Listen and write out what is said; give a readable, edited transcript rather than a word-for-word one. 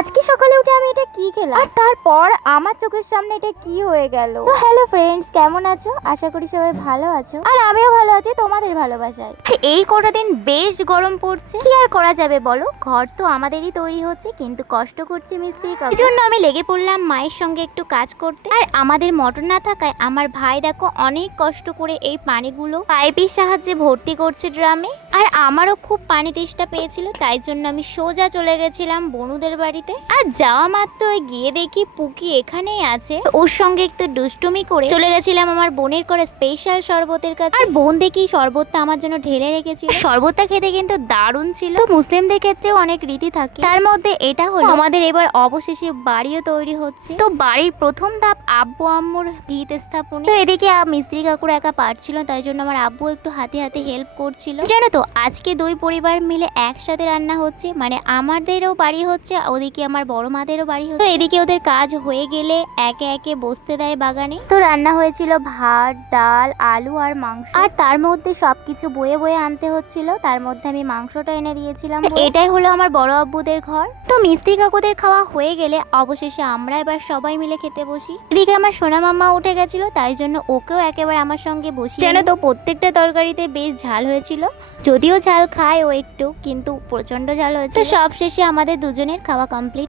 আজকে সকালে উঠে আমি এটা কি খেলাম আর তারপর আমার চোখের সামনে এটা কি হয়ে গেল। তো হ্যালো ফ্রেন্ডস, কেমন আছো? আশা করি সবাই ভালো আছো আর আমিও ভালো আছি তোমাদের ভালোবাসায়। আর এই কটা দিন বেশ গরম পড়ছে, কি আর করা যাবে বলো, ঘর তো আমাদেরই তৈরি হচ্ছে কিন্তু কষ্ট করছে মিস্ত্রি কাকু। এই জন্য আমি লেগে পড়লাম মায়ের সঙ্গে একটু কাজ করতে। আর আমাদের মোটর না থাকায় আমার ভাই দেখো অনেক কষ্ট করে এই পানিগুলো পাইপের সাহায্যে ভর্তি করছে ড্রামে। আর আমারও খুব পানি তেষ্টা পেয়েছিল, তাই জন্য আমি সোজা চলে গেছিলাম বনুদের বাড়িতে। আর যাওয়া মাত্র গিয়ে দেখি পুকি এখানেই আছে, ওর সঙ্গে একটু দুষ্টুমি করে চলে গেছিলাম আমার বোনের করে স্পেশাল শরবতের কাছে। আর বোন দেখি শরবতটা আমার জন্য ঢেলে রেখেছিল। শরবতটা খেতে কিন্তু দারুণ ছিল। তো মুসলিমদের ক্ষেত্রেও অনেক রীতি থাকে, তার মধ্যে এটা হলো আমাদের এবার অবশেষে বাড়িও তৈরি হচ্ছে। তো বাড়ির প্রথম ধাপ আব্বু আম্মুর ভিত স্থাপনে। তো এদিকে মিস্ত্রি কাকুর একা পারছিল, তাই জন্য আমার আব্বু একটু হাতে হাতে হেল্প করছিল। জানো তো আজকে দুই পরিবার মিলে একসাথে রান্না হচ্ছে, মানে আমাদেরও বাড়ি হচ্ছে, ওদিকে আমার বড় মাদেরও বাড়ি হচ্ছে। তো এদিকে ওদের কাজ হয়ে গেলে একে একে বসতে দেয় বাগানে। তো রান্না হয়েছিল ভাত, ডাল, আলু আর মাংস। আর তার মধ্যে সবকিছু বয়ে বয়ে আনতে হচ্ছিল, তার মধ্যে আমি মাংসটা এনে দিয়েছিলাম। এটাই হলো আমার বড় আব্বুদের ঘর। তো মিস্ত্রি কাকুদের খাওয়া হয়ে গেলে অবশেষে আমরা এবার সবাই মিলে খেতে বসি। এদিকে আমার সোনা মামা উঠে গেছিল, তাই জন্য ওকেও একেবারে আমার সঙ্গে বসি। জানো তো প্রত্যেকটা তরকারিতে বেশ ঝাল হয়েছিল, যদিও ঝাল খায় ও একটু, কিন্তু প্রচন্ড ঝাল হয়েছে। সব শেষে আমাদের দুজনের খাওয়া কমপ্লিট।